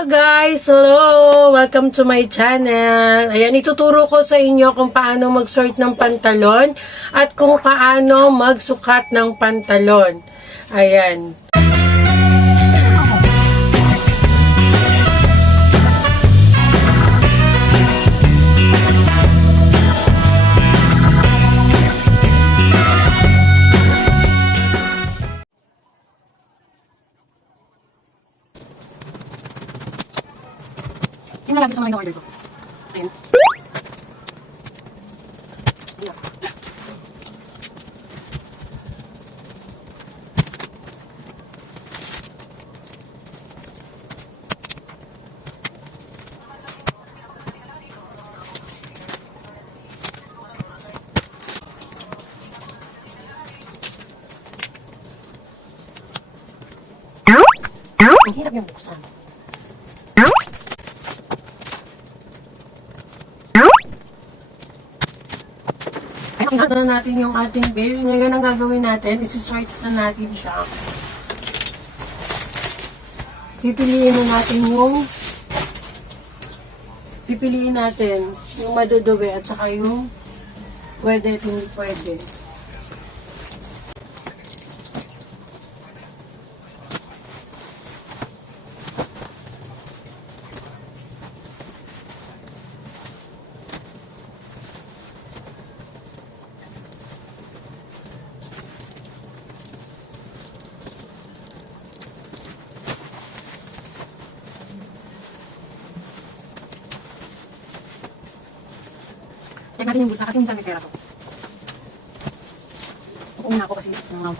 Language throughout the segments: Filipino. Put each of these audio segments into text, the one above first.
Guys! Hello! Welcome to my channel. Ayan, ituturo ko sa inyo kung paano mag-sort ng pantalon at kung paano magsukat ng pantalon. Ayan. Sino mga in-order ko? Ayan. Ang hirap yung buksan. Tingnan na natin yung ating bill. Ngayon ang gagawin natin, isi-sort na natin siya. Pipiliin na natin yung pipiliin natin yung madudubi at saka yung pwede at hindi pwede. Check natin yung bulsa kasi minsan may pera ko. Uuna ako kasi ng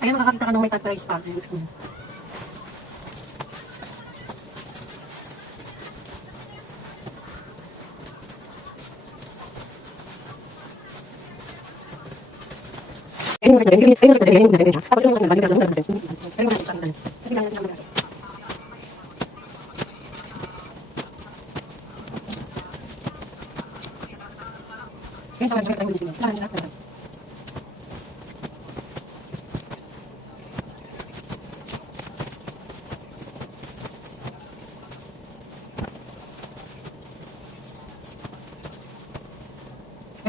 Ayan, makakakita ka ng may tag price pa. Ayan. Ayun,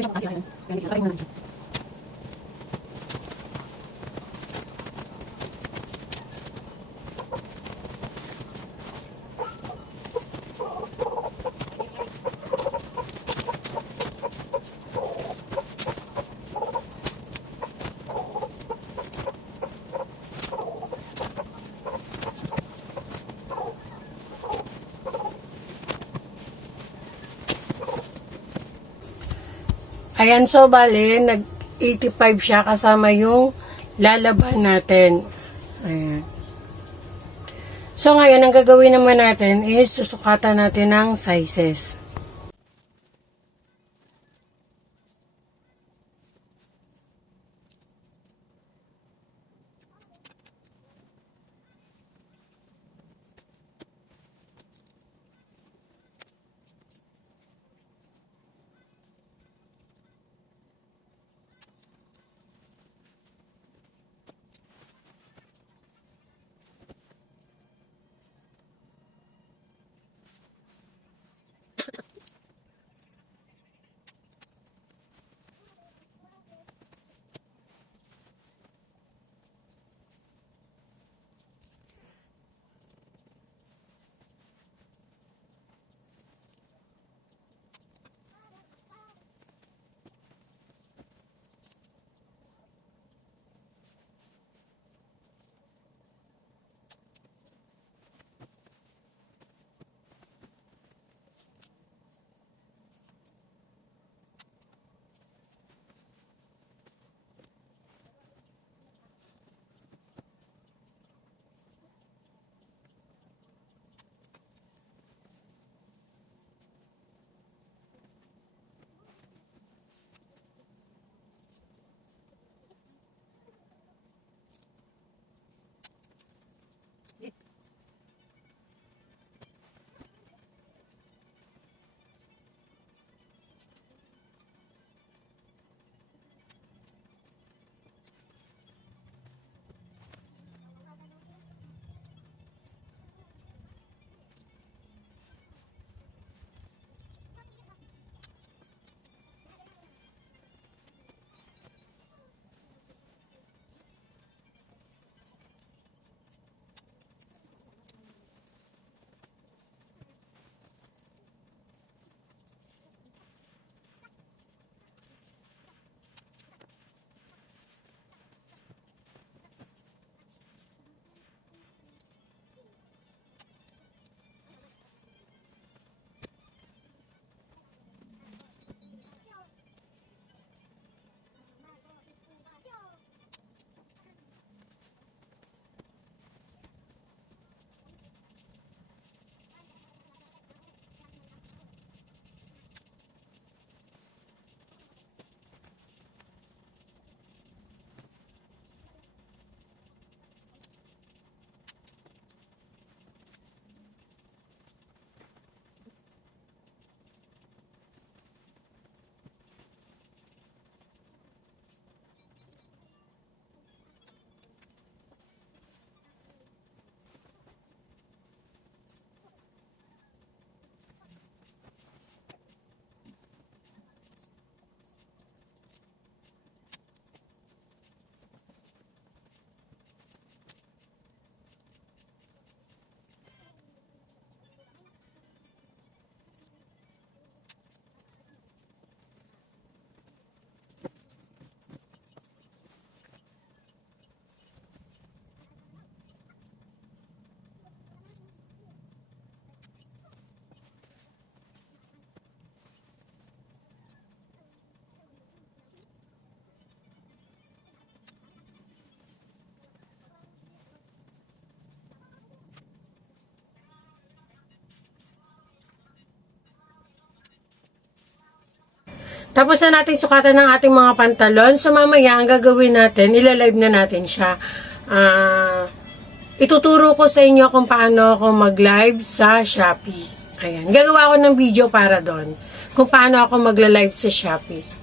这样我拿起来感觉显得更温 Ayan, so bale, nag 85 siya kasama yung lalaban natin. Ayan. So ngayon, ang gagawin naman natin is susukatan natin ng sizes. Tapos na natin sukatan ng ating mga pantalon. So mamaya, ang gagawin natin, ilalive na natin siya. Ah, ituturo ko sa inyo kung paano ako mag-live sa Shopee. Ayan. Gagawa ko ng video para doon. Kung paano ako magla-live sa Shopee.